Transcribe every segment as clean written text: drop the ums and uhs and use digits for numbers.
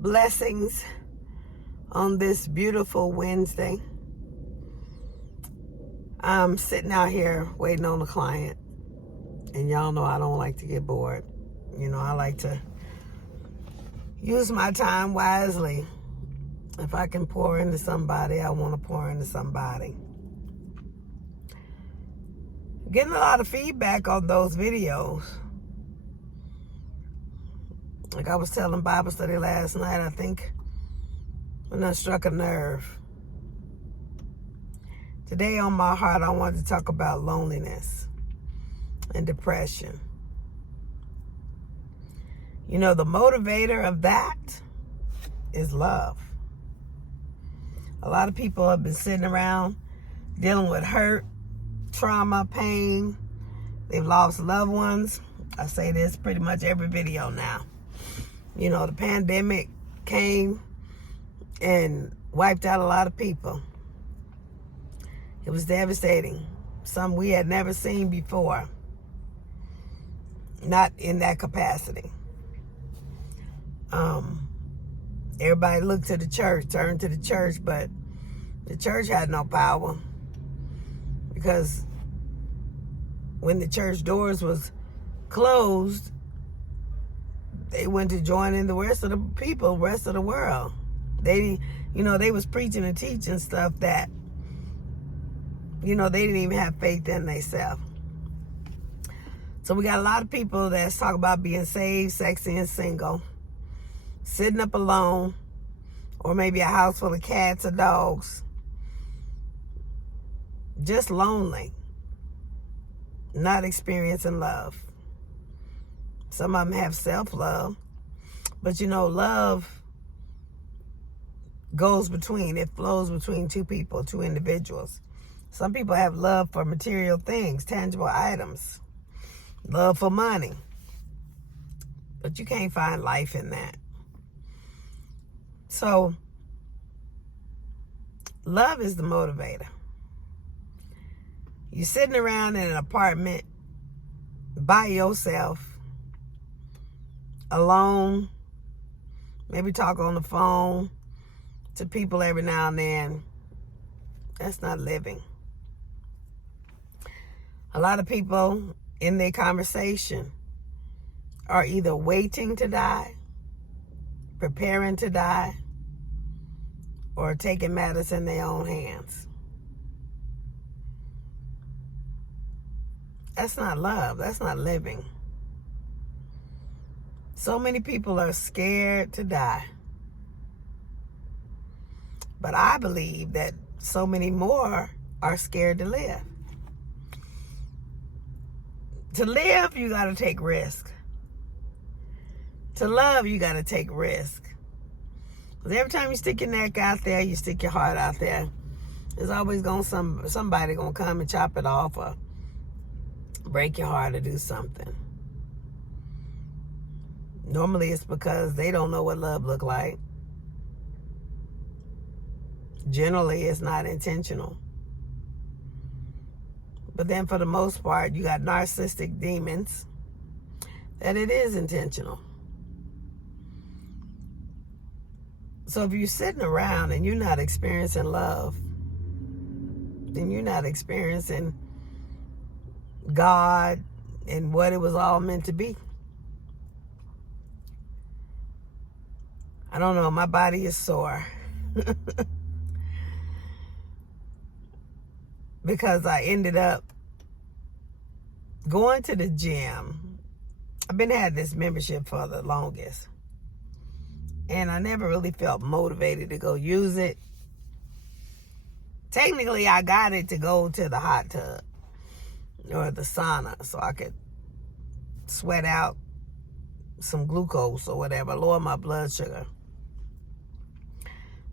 Blessings on this beautiful Wednesday. I'm sitting out here waiting on a client, and y'all know I don't like to get bored. I like to use my time wisely. If I can pour into somebody, I want to pour into somebody. Getting a lot of feedback on those videos. Like I was telling Bible study last night, I think when I struck a nerve. Today on my heart, I wanted to talk about loneliness and depression. The motivator of that is love. A lot of people have been sitting around dealing with hurt, trauma, pain. They've lost loved ones. I say this pretty much every video now. The pandemic came and wiped out a lot of people. It was devastating. Some we had never seen before. Not in that capacity. Everybody looked to the church, turned to the church, but the church had no power. Because when the church doors was closed, they went to join in the rest of the people, rest of the world. They was preaching and teaching stuff that, they didn't even have faith in themselves. So we got a lot of people that's talking about being saved, sexy, and single, sitting up alone, or maybe a house full of cats or dogs, just lonely, not experiencing love. Some of them have self-love, but love it flows between two people, two individuals. Some people have love for material things, tangible items, love for money, but you can't find life in that. So, love is the motivator. You're sitting around in an apartment by yourself, alone, maybe talk on the phone to people every now and then. That's not living. A lot of people in their conversation are either waiting to die, preparing to die, or taking matters in their own hands. That's not love. That's not living. So many people are scared to die. But I believe that so many more are scared to live. To live, you got to take risk. To love, you got to take risk. Because every time you stick your neck out there, you stick your heart out there, there's always somebody going to come and chop it off or break your heart or do something. Normally it's because they don't know what love look like. Generally it's not intentional. But then for the most part, you got narcissistic demons that it is intentional. So if you're sitting around and you're not experiencing love, then you're not experiencing God and what it was all meant to be. I don't know, my body is sore. Because I ended up going to the gym. I've had this membership for the longest. And I never really felt motivated to go use it. Technically, I got it to go to the hot tub or the sauna so I could sweat out some glucose or whatever, lower my blood sugar.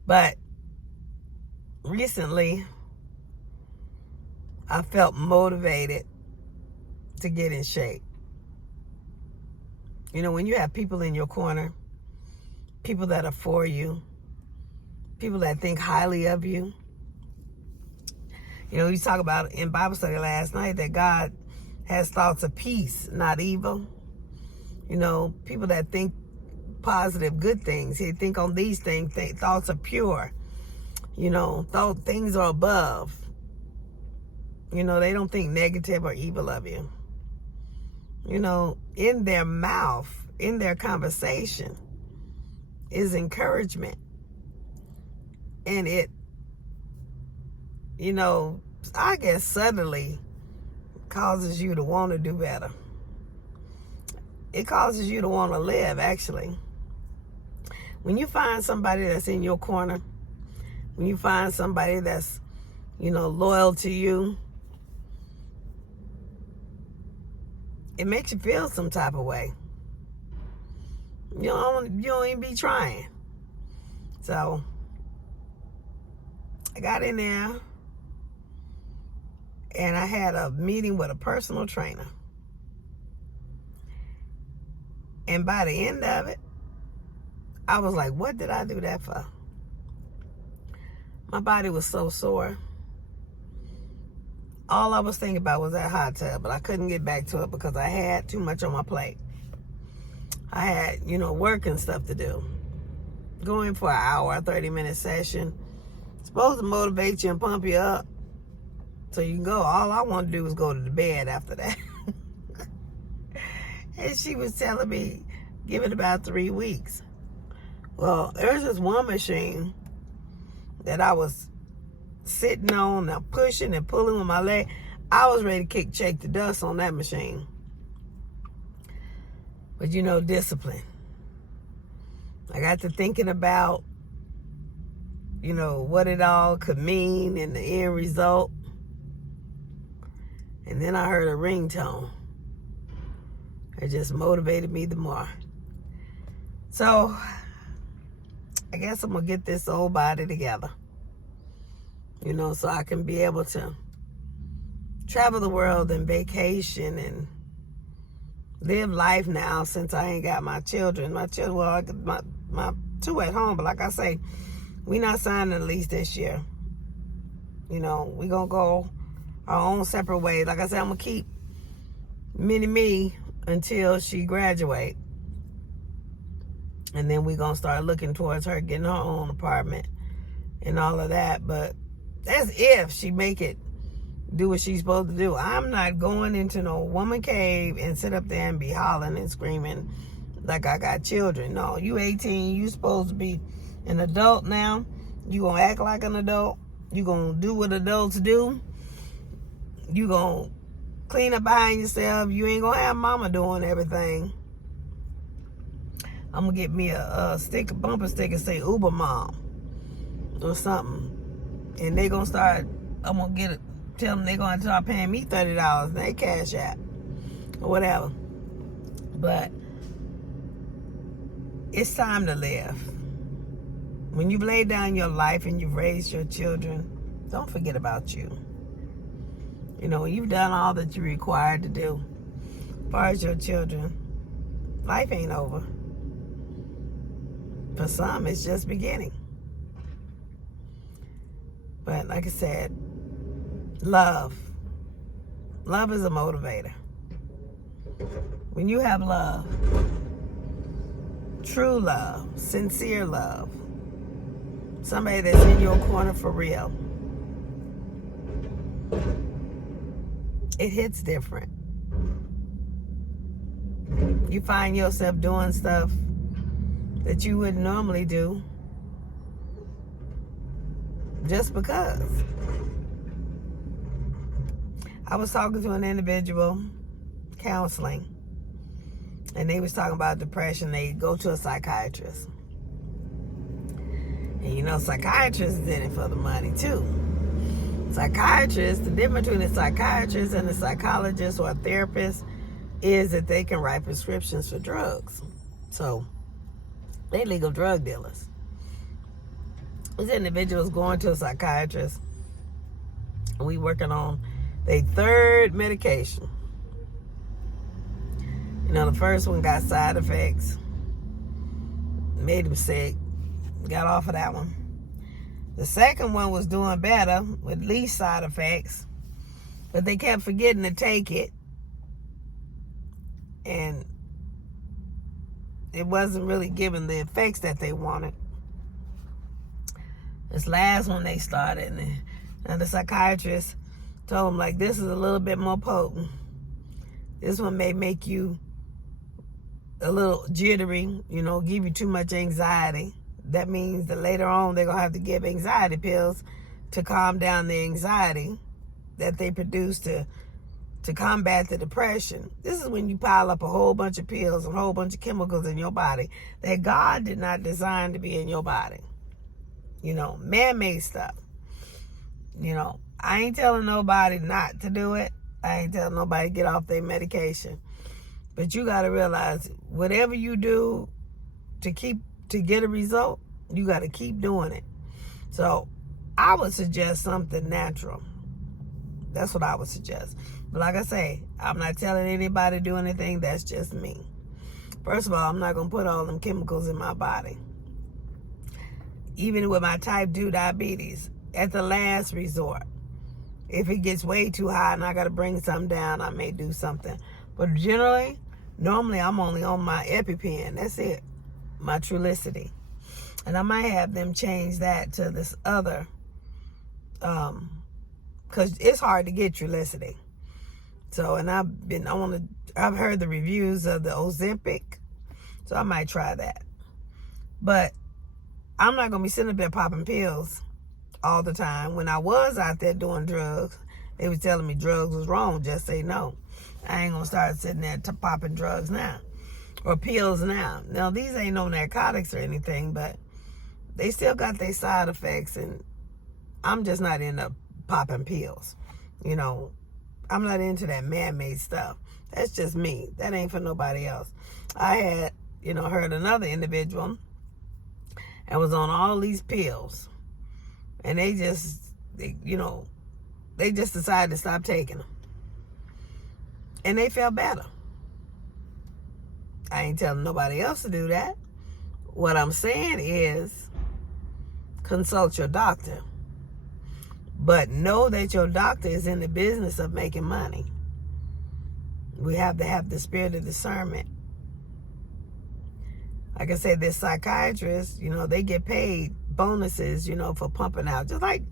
But recently, I felt motivated to get in shape. When you have people in your corner, people that are for you, people that think highly of you. You talk about in Bible study last night that God has thoughts of peace, not evil. People that think positive, good things. He think on these things. Thoughts are pure. Things are above. They don't think negative or evil of you. In their mouth, in their conversation is encouragement. And it, I guess suddenly causes you to want to do better. It causes you to want to live, actually. When you find somebody that's in your corner, when you find somebody that's, loyal to you, it makes you feel some type of way. You don't even be trying. So I got in there and I had a meeting with a personal trainer. And by the end of it, I was like, what did I do that for? My body was so sore. All I was thinking about was that hot tub, but I couldn't get back to it because I had too much on my plate. I had, work and stuff to do. Going for an hour, 30-minute session. Supposed to motivate you and pump you up so you can go. All I want to do was go to the bed after that. And she was telling me, give it about 3 weeks. Well, there's this one machine that I was sitting on, now pushing and pulling with my leg. I was ready to shake the dust on that machine. But discipline. I got to thinking about, what it all could mean and the end result. And then I heard a ringtone. It just motivated me the more. So I guess I'm going to get this old body together. So I can be able to travel the world and vacation and live life now since I ain't got my children. My 2 at home, but like I say, we not signing a lease this year. We gonna go our own separate ways. Like I said, I'm gonna keep me until she graduate. And then we gonna start looking towards her getting her own apartment and all of that. But that's if she make it do what she's supposed to do. I'm not going into no woman cave and sit up there and be hollering and screaming like I got children. No, you 18, you supposed to be an adult now. You gonna act like an adult. You gonna do what adults do. You gonna clean up behind yourself. You ain't gonna have mama doing everything. I'm gonna get me a bumper sticker say Uber Mom or something. And they gonna start, I'm gonna tell them they gonna start paying me $30 and they cash out or whatever. But it's time to live. When you've laid down your life and you've raised your children, don't forget about you. When you've done all that you're required to do as far as your children, life ain't over. For some, it's just beginning. But like I said, love. Love is a motivator. When you have love, true love, sincere love, somebody that's in your corner for real, it hits different. You find yourself doing stuff that you wouldn't normally do just because. I was talking to an individual, counseling, and they was talking about depression. They go to a psychiatrist. And psychiatrists is in it for the money too. Psychiatrists, the difference between a psychiatrist and a psychologist or a therapist is that they can write prescriptions for drugs. So they legal drug dealers. This individual is going to a psychiatrist, and we working on their third medication. The first one got side effects, made him sick, got off of that one. The second one was doing better with least side effects, but they kept forgetting to take it, and it wasn't really giving the effects that they wanted. This last one they started, and the psychiatrist told them, like, this is a little bit more potent. This one may make you a little jittery, give you too much anxiety. That means that later on they're going to have to give anxiety pills to calm down the anxiety that they produce to combat the depression. This is when you pile up a whole bunch of pills and a whole bunch of chemicals in your body that God did not design to be in your body. Man-made stuff. I ain't telling nobody not to do it. I ain't telling nobody to get off their medication. But you got to realize, whatever you do to get a result, you got to keep doing it. So I would suggest something natural. That's what I would suggest. But like I say, I'm not telling anybody to do anything. That's just me. First of all, I'm not going to put all them chemicals in my body. Even with my type 2 diabetes, at the last resort, if it gets way too high and I got to bring something down, I may do something. But generally, normally I'm only on my EpiPen. That's it. My Trulicity. And I might have them change that to this other, because it's hard to get Trulicity. So, and I've heard the reviews of the Ozempic, so I might try that. But I'm not going to be sitting up there popping pills all the time. When I was out there doing drugs, they was telling me drugs was wrong. Just say no. I ain't going to start sitting there popping drugs now. Or pills now. Now, these ain't no narcotics or anything, but they still got their side effects, and I'm just not into popping pills. I'm not into that man-made stuff. That's just me. That ain't for nobody else. I had, heard another individual and was on all these pills, and they just decided to stop taking them, and they felt better. I ain't telling nobody else to do that. What I'm saying is, consult your doctor, but know that your doctor is in the business of making money. We have to have the spirit of discernment. Like I said, this psychiatrist, they get paid bonuses, for pumping out. Just like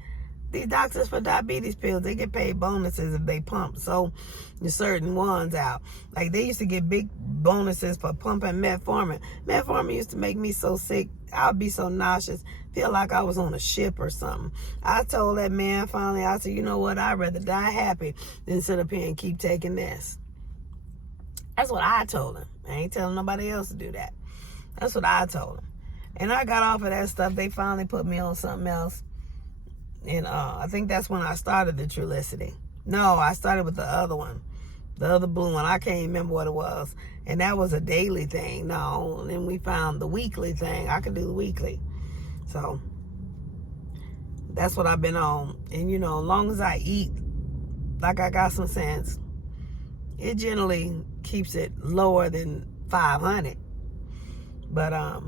these doctors for diabetes pills, they get paid bonuses if they pump certain ones out. Like they used to get big bonuses for pumping metformin. Metformin used to make me so sick. I would be so nauseous, feel like I was on a ship or something. I told that man finally, I said, you know what? I'd rather die happy than sit up here and keep taking this. That's what I told him. I ain't telling nobody else to do that. That's what I told him. And I got off of that stuff. They finally put me on something else. And I think that's when I started the Trulicity. No, I started with the other one. The other blue one. I can't remember what it was. And that was a daily thing. No, and then we found the weekly thing. I could do the weekly. So that's what I've been on. And, as long as I eat like I got some sense, it generally keeps it lower than 500. But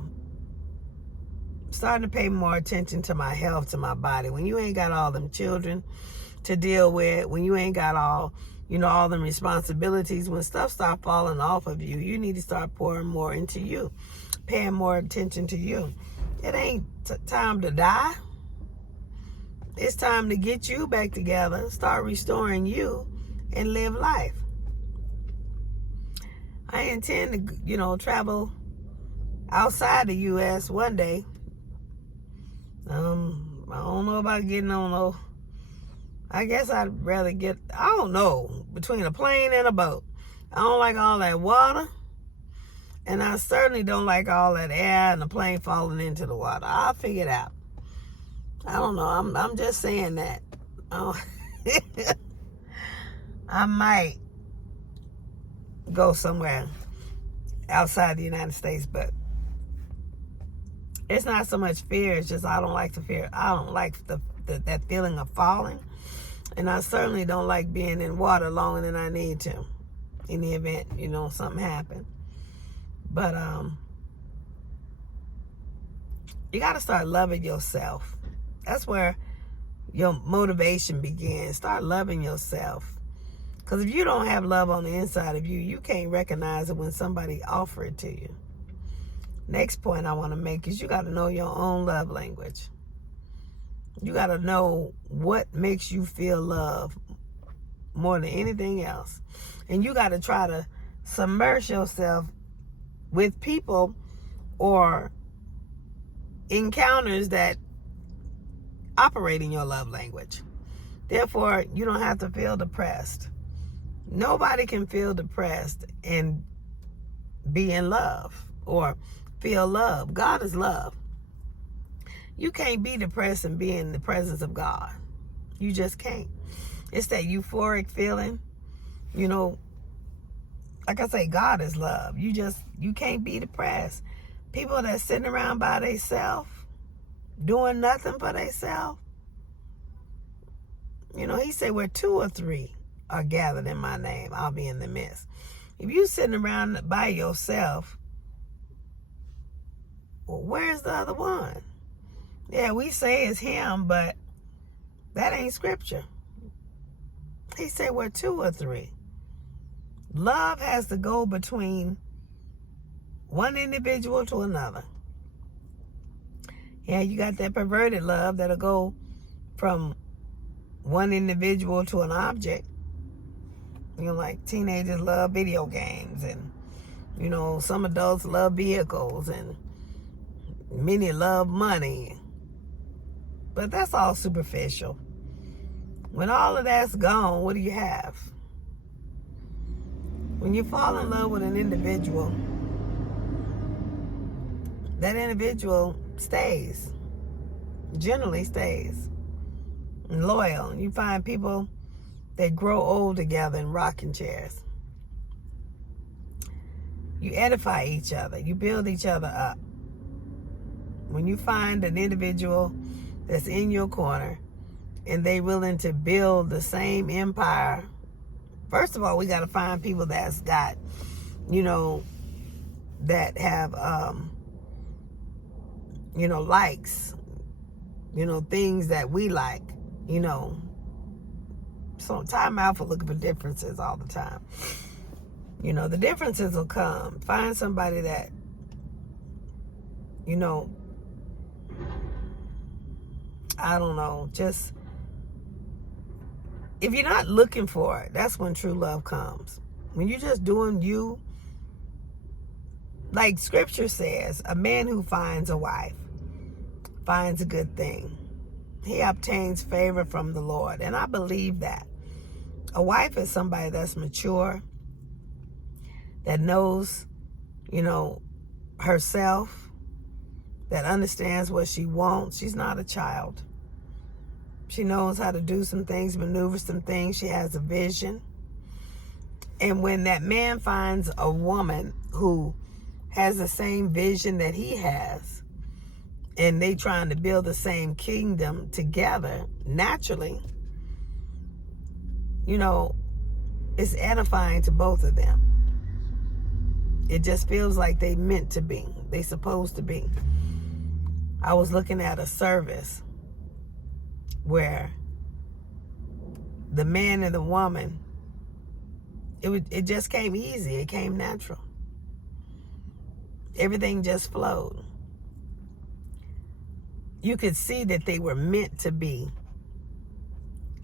starting to pay more attention to my health, to my body. When you ain't got all them children to deal with, when you ain't got all them responsibilities, when stuff start falling off of you, you need to start pouring more into you, paying more attention to you. It ain't time to die. It's time to get you back together, start restoring you, and live life. I intend to, travel outside the U.S. one day. I don't know about getting on no. I guess I'd rather get, I don't know, between a plane and a boat. I don't like all that water, and I certainly don't like all that air and the plane falling into the water. I'll figure it out. I don't know. I'm just saying that. I might go somewhere outside the United States, but it's not so much fear. It's just I don't like the fear. I don't like that feeling of falling. And I certainly don't like being in water longer than I need to in the event, something happened. But you got to start loving yourself. That's where your motivation begins. Start loving yourself. Because if you don't have love on the inside of you, you can't recognize it when somebody offers it to you. Next point I want to make is you got to know your own love language. You got to know what makes you feel love more than anything else. And you got to try to submerge yourself with people or encounters that operate in your love language. Therefore, you don't have to feel depressed. Nobody can feel depressed and be in love or feel love. God is love. You can't be depressed and be in the presence of God. You just can't. It's that euphoric feeling. You know, like I say, God is love. You can't be depressed. People that's sitting around by themselves, doing nothing for themselves. You know, he said where 2 or 3 are gathered in my name, I'll be in the midst. If you sitting around by yourself, well, where's the other one? Yeah, we say it's him, but that ain't scripture. He said where 2 or 3. Love has to go between one individual to another. Yeah, you got that perverted love that'll go from one individual to an object. You know, like teenagers love video games, and, you know, some adults love vehicles, and many love money. But that's all superficial. When all of that's gone, what do you have? When you fall in love with an individual, that individual stays, generally stays, and loyal. You find people that grow old together in rocking chairs. You edify each other. You build each other up. When you find an individual that's in your corner and they willing to build the same empire, first of all, we got to find people that's got, you know, that have, you know, likes, you know, things that we like, you know. So time out for looking for differences all the time. You know, the differences will come. Find somebody that, you know, I don't know, just, if you're not looking for it, that's when true love comes. When you're just doing you, like scripture says, a man who finds a wife finds a good thing. He obtains favor from the Lord. And I believe that. A wife is somebody that's mature, that knows, you know, herself, that understands what she wants. She's not a child. She knows how to do some things, maneuver some things. She has a vision. And when that man finds a woman who has the same vision that he has, and they trying to build the same kingdom together, naturally, you know, it's edifying to both of them. It just feels like they meant to be. They supposed to be. I was looking at a service where the man and the woman, it just came easy. It came natural. Everything just flowed. You could see that they were meant to be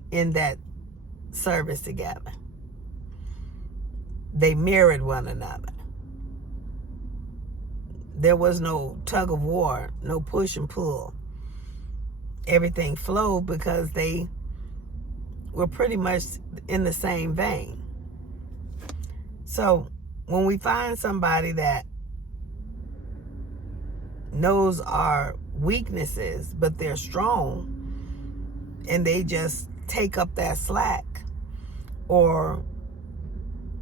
in that service together. They mirrored one another. There was no tug of war, no push and pull. Everything flowed because they were pretty much in the same vein. So when we find somebody that knows our weaknesses, but they're strong, and they just take up that slack, or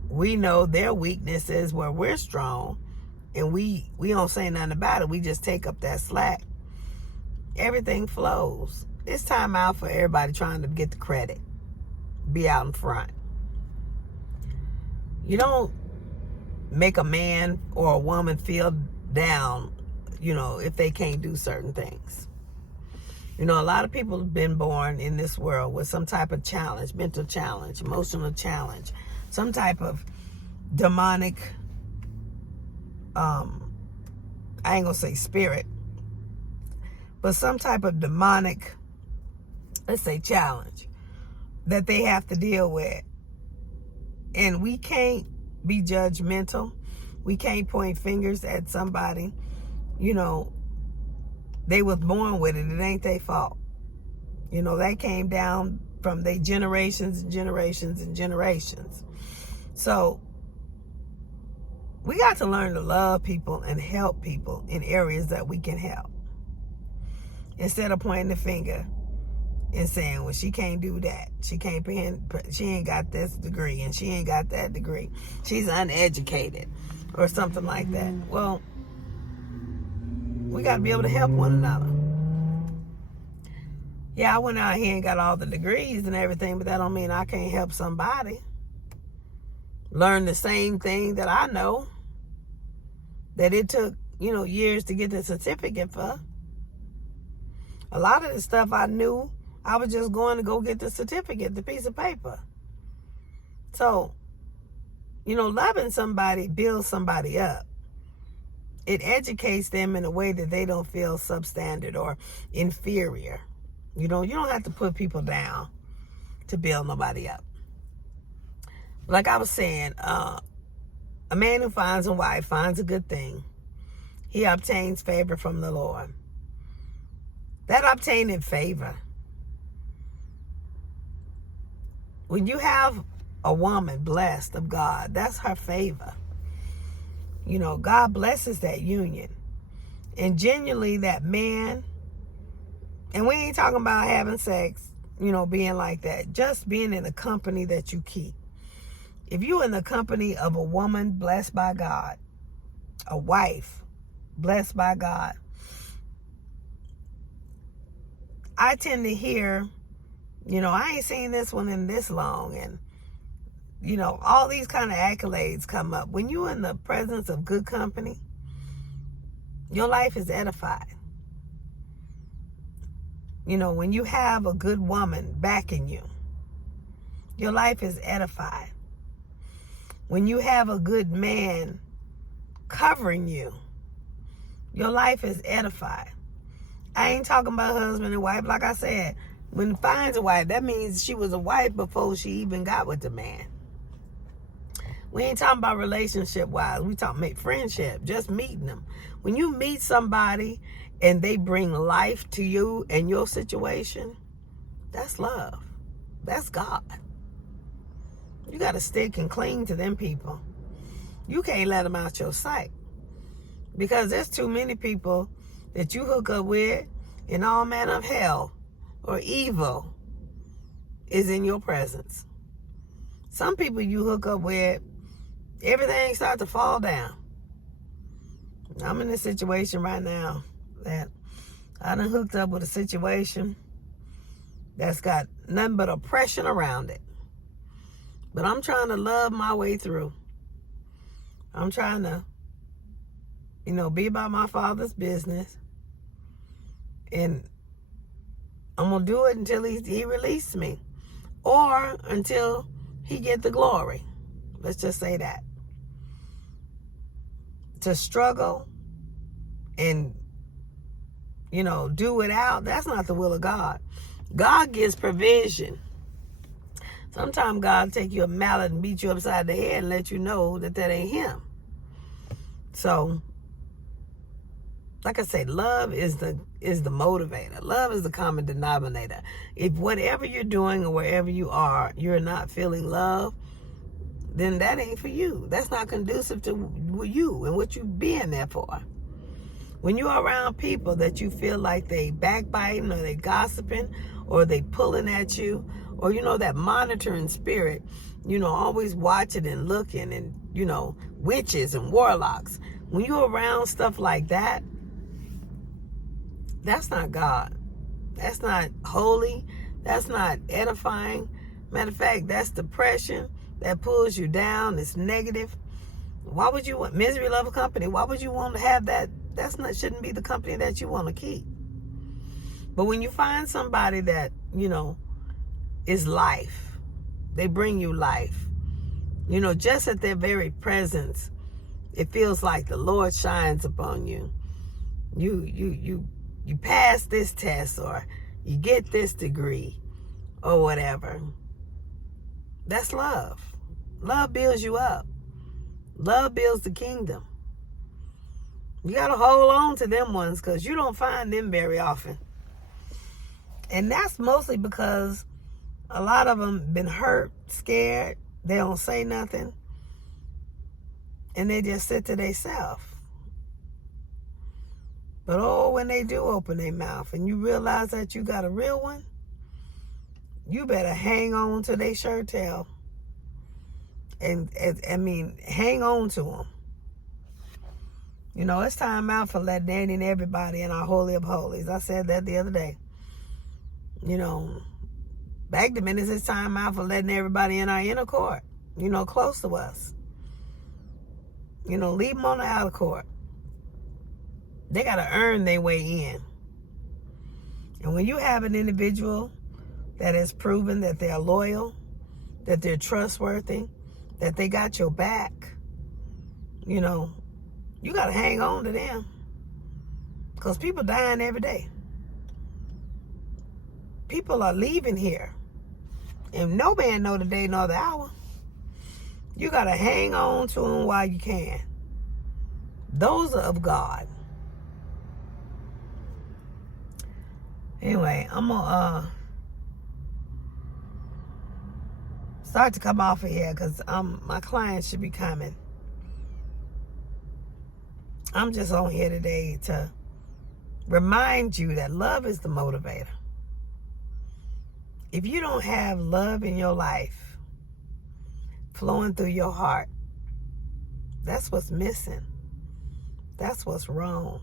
we know their weaknesses where we're strong, and we don't say nothing about it, we just take up that slack, everything flows. It's time out for everybody trying to get the credit, be out in front. You don't make a man or a woman feel down, you know, if they can't do certain things. You know, a lot of people have been born in this world with some type of challenge, mental challenge, emotional challenge, some type of demonic I ain't gonna say spirit, but some type of demonic, let's say, challenge that they have to deal with. And we can't be judgmental. We can't point fingers at somebody. You know, they was born with it. It ain't their fault. You know, that came down from their generations and generations and generations. So we got to learn to love people and help people in areas that we can help. Instead of pointing the finger and saying, well, she can't do that. She ain't got this degree and she ain't got that degree. She's uneducated or something like that. Well, we got to be able to help one another. Yeah, I went out here and got all the degrees and everything, but that don't mean I can't help somebody learn the same thing that I know that it took, years to get the certificate for. A lot of the stuff I knew, I was just going to go get the certificate, the piece of paper. So, loving somebody builds somebody up. It educates them in a way that they don't feel substandard or inferior. You don't have to put people down to build nobody up. Like I was saying, a man who finds a wife finds a good thing. He obtains favor from the Lord. That obtaining favor, when you have a woman blessed of God, that's her favor. God blesses that union. And genuinely that man, and we ain't talking about having sex, being like that. Just being in the company that you keep. If you're in the company of a woman blessed by God, a wife blessed by God, I tend to hear, I ain't seen this one in this long, and all these kind of accolades come up. When you're in the presence of good company, your life is edified. When you have a good woman backing you, your life is edified. When you have a good man covering you, your life is edified. I ain't talking about husband and wife. Like I said, when finds a wife, that means she was a wife before she even got with the man. We ain't talking about relationship-wise. We talking friendship, just meeting them. When you meet somebody and they bring life to you and your situation, that's love. That's God. You got to stick and cling to them people. You can't let them out your sight. Because there's too many people that you hook up with and all manner of hell or evil is in your presence. Some people you hook up with, everything starts to fall down. I'm in a situation right now that I done hooked up with a situation that's got nothing but oppression around it. But I'm trying to love my way through. I'm trying to, be about my Father's business. And I'm going to do it until he releases me. Or until he get the glory. Let's just say that. To struggle and, do without, that's not the will of God. God gives provision. Sometimes God take you a mallet and beat you upside the head and let you know that ain't him. So, like I say, love is the motivator. Love is the common denominator. If whatever you're doing or wherever you are, you're not feeling love, then that ain't for you. That's not conducive to you and what you being there for. When you're around people that you feel like they backbiting or they gossiping or they pulling at you, or that monitoring spirit, always watching and looking, and witches and warlocks. When you're around stuff like that, that's not God. That's not holy. That's not edifying. Matter of fact, that's depression that pulls you down. It's negative. Why would you want misery, love, a company? Why would you want to have that? Shouldn't be the company that you want to keep. But when you find somebody that, is life, they bring you life. Just at their very presence, it feels like the Lord shines upon you. you pass this test, or you get this degree, or whatever. That's love. Love builds you up. Love builds the kingdom. You got to hold on to them ones, because you don't find them very often. And that's mostly because a lot of them been hurt, scared. They don't say nothing. And they just sit to themselves. But oh, when they do open their mouth and you realize that you got a real one, you better hang on to their shirt tail. And hang on to them. You know, it's time out for letting any and everybody in our Holy of Holies. I said that the other day. You know, back to minutes, it's time out for letting everybody in our inner court, you know, close to us. You know, leave them on the outer court. They got to earn their way in. And when you have an individual that has proven that they're loyal, that they're trustworthy, that they got your back, you know, you got to hang on to them. Because people dying every day. People are leaving here. And no man know the day nor the hour. You got to hang on to them while you can. Those are of God. Anyway, I'm going to start to come off of here, because my clients should be coming. I'm just on here today to remind you that love is the motivator. If you don't have love in your life flowing through your heart, that's what's missing. That's what's wrong.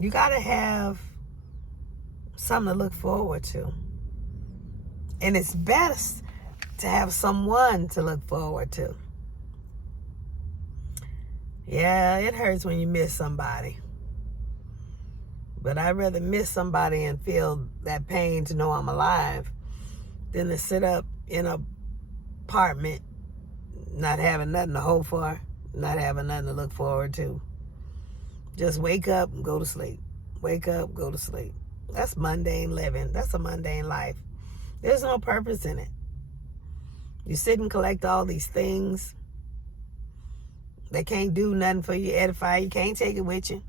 You got to have something to look forward to. And it's best to have someone to look forward to. Yeah, it hurts when you miss somebody. But I'd rather miss somebody and feel that pain to know I'm alive than to sit up in an apartment not having nothing to hope for, not having nothing to look forward to. Just wake up and go to sleep. Wake up, go to sleep. That's mundane living. That's a mundane life. There's no purpose in it. You sit and collect all these things. They can't do nothing for you, edify you. Can't take it with you.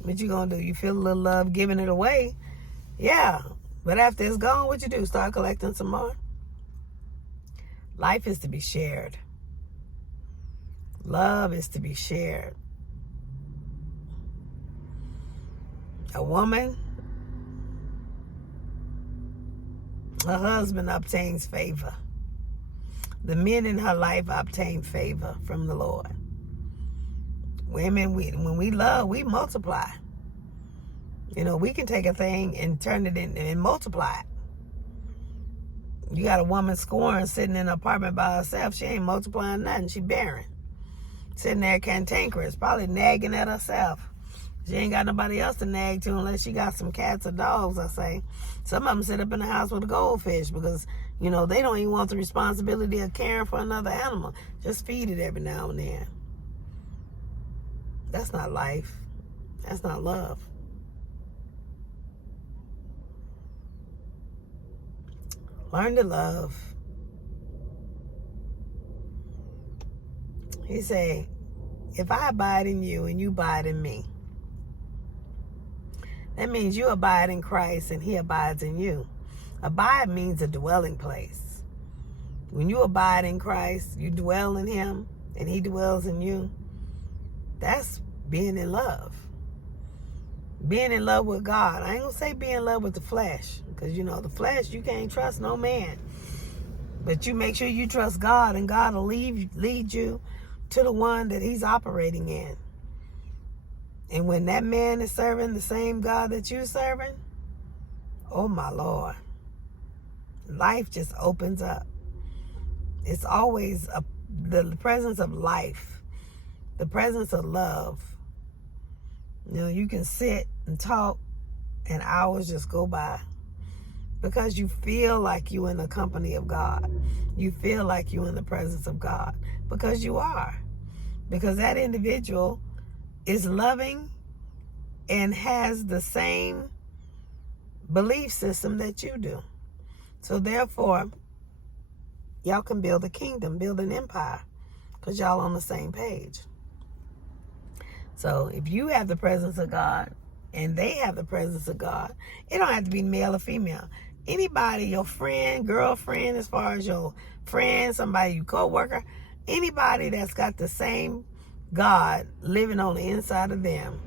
What you gonna do? You feel a little love giving it away? Yeah. But after it's gone, what you do? Start collecting some more? Life is to be shared. Love is to be shared. A woman, her husband obtains favor. The men in her life obtain favor from the Lord. Women, when we love, we multiply. You know, we can take a thing and turn it in and multiply it. You got a woman scoring, sitting in an apartment by herself. She ain't multiplying nothing. She barren. Sitting there cantankerous, probably nagging at herself. She ain't got nobody else to nag to unless she got some cats or dogs, I say. Some of them sit up in the house with a goldfish because, you know, they don't even want the responsibility of caring for another animal. Just feed it every now and then. That's not life. That's not love. Learn to love. He say, if I abide in you and you abide in me, that means you abide in Christ and he abides in you. Abide means a dwelling place. When you abide in Christ, you dwell in him and he dwells in you. That's being in love. Being in love with God. I ain't gonna say be in love with the flesh, because you know the flesh, you can't trust no man. But you make sure you trust God, and God will lead you to the one that he's operating in. And when that man is serving the same God that you're serving, oh my Lord, life just opens up. It's always the presence of life, the presence of love. You know, you can sit and talk and hours just go by because you feel like you're in the company of God. You feel like you're in the presence of God because you are. because that individual is loving and has the same belief system that you do. So therefore, y'all can build a kingdom, build an empire, because y'all on the same page. So if you have the presence of God and they have the presence of God, it don't have to be male or female. Anybody, your friend, girlfriend, as far as your friend, somebody, you co-worker, anybody that's got the same God living on the inside of them,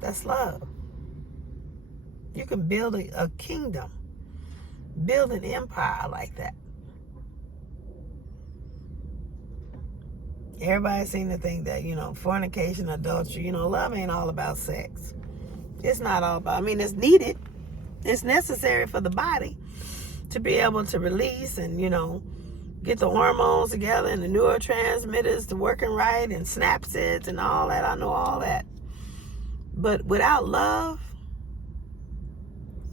that's love. You can build a kingdom, build an empire like that. Everybody seems to think that, fornication, adultery, love ain't all about sex. It's not all about, it's needed. It's necessary for the body to be able to release and, get the hormones together and the neurotransmitters to working right and synapses and all that. I know all that. But without love,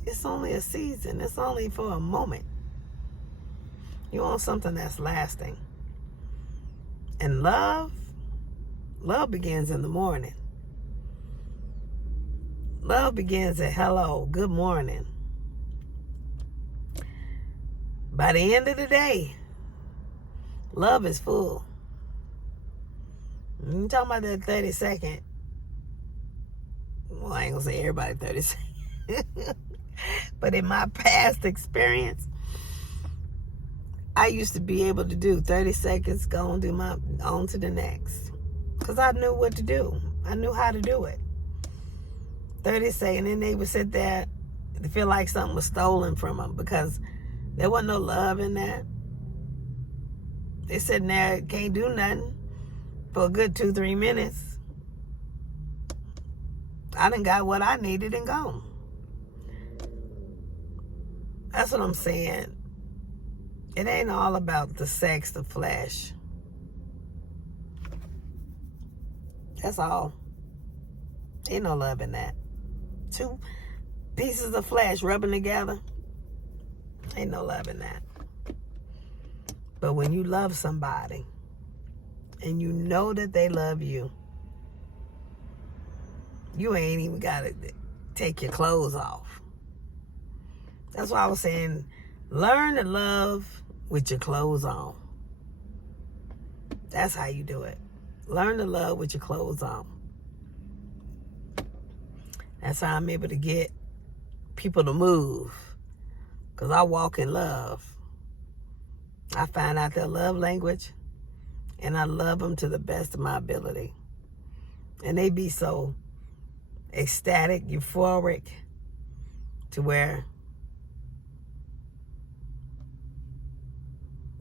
it's only a season. It's only for a moment. You want something that's lasting. And love begins in the morning. Love begins at hello, good morning. By the end of the day, love is full. You talking about that 30-second. Well, I ain't gonna say everybody 30 seconds. But in my past experience, I used to be able to do 30 seconds, go and do on to the next. Because I knew what to do. I knew how to do it. 30 seconds, and then they would sit there and feel like something was stolen from them because there wasn't no love in that. They sitting there, can't do nothing for a good 2-3 minutes. I done got what I needed and gone. That's what I'm saying. It ain't all about the sex, the flesh. That's all. Ain't no love in that. 2 pieces of flesh rubbing together. Ain't no love in that. But when you love somebody and you know that they love you, you ain't even got to take your clothes off. That's why I was saying, learn to love with your clothes on. That's how you do it. Learn to love with your clothes on. That's how I'm able to get people to move. Because I walk in love. I find out their love language. And I love them to the best of my ability. And they be so ecstatic, euphoric, to where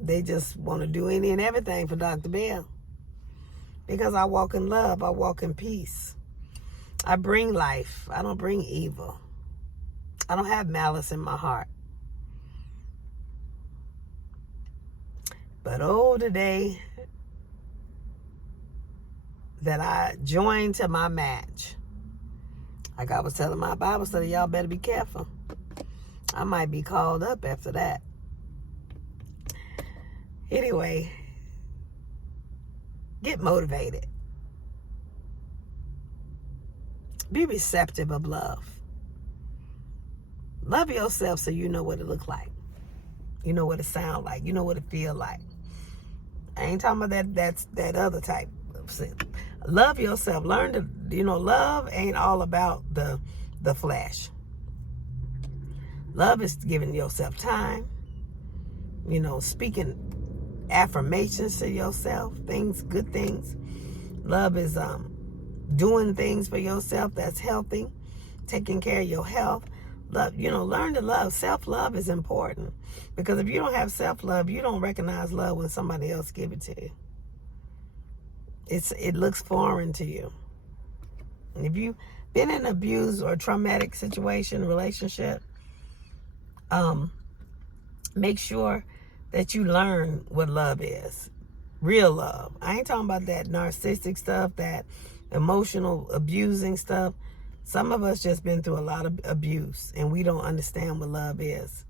they just want to do any and everything for Dr. Bell. Because I walk in love. I walk in peace. I bring life. I don't bring evil. I don't have malice in my heart. But the day that I joined to my match, like I was telling my Bible study, y'all better be careful. I might be called up after that. Anyway, get motivated. Be receptive of love. Love yourself so you know what it look like. You know what it sound like. You know what it feel like. I ain't talking about that other type of sin. Love yourself. Learn to, love ain't all about the flesh. Love is giving yourself time. Speaking affirmations to yourself, good things. Love is doing things for yourself that's healthy, taking care of your health. Love, learn to love. Self-love is important, because if you don't have self-love, you don't recognize love when somebody else give it to you. It looks foreign to you. And if you've been in an abused or traumatic situation, relationship, make sure that you learn what love is. Real love. I ain't talking about that narcissistic stuff, that emotional abusing stuff. Some of us just been through a lot of abuse and we don't understand what love is.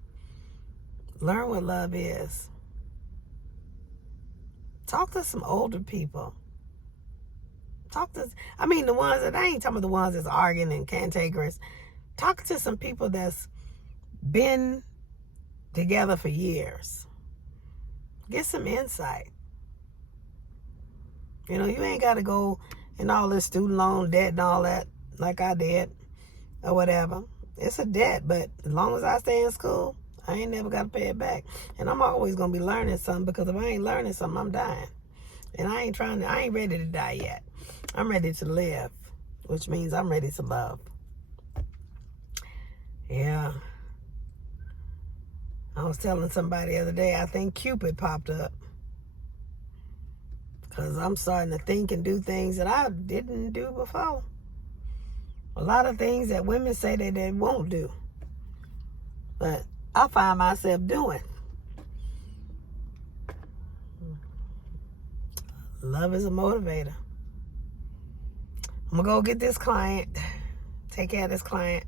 Learn what love is. Talk to some older people. The ones that, I ain't talking about the ones that's arguing and cantankerous. Talk to some people that's been together for years. Get some insight. You ain't got to go in all this student loan debt and all that like I did or whatever. It's a debt, but as long as I stay in school, I ain't never got to pay it back. And I'm always going to be learning something, because if I ain't learning something, I'm dying. And I ain't ready to die yet. I'm ready to live, which means I'm ready to love. Yeah. I was telling somebody the other day, I think Cupid popped up. Because I'm starting to think and do things that I didn't do before. A lot of things that women say that they won't do. But I find myself doing. Love is a motivator. I'm going to go get this client. Take care of this client.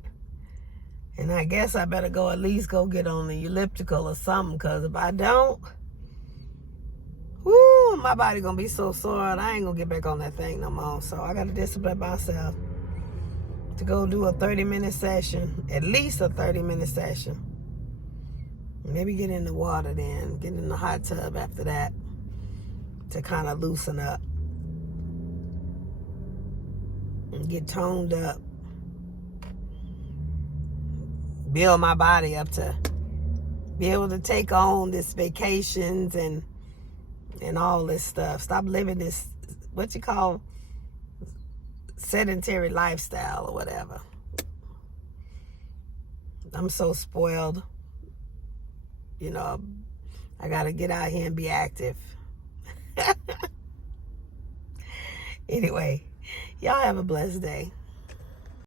And I guess I better at least go get on the elliptical or something. Because if I don't, whoo, my body going to be so sore. And I ain't going to get back on that thing no more. So I got to discipline myself to go do a 30-minute session. At least a 30-minute session. Maybe get in the water then. Get in the hot tub after that. To kind of loosen up. And get toned up. Build my body up to be able to take on this vacations and all this stuff. Stop living this, what you call, sedentary lifestyle or whatever. I'm so spoiled. I got to get out here and be active. Anyway, y'all have a blessed day.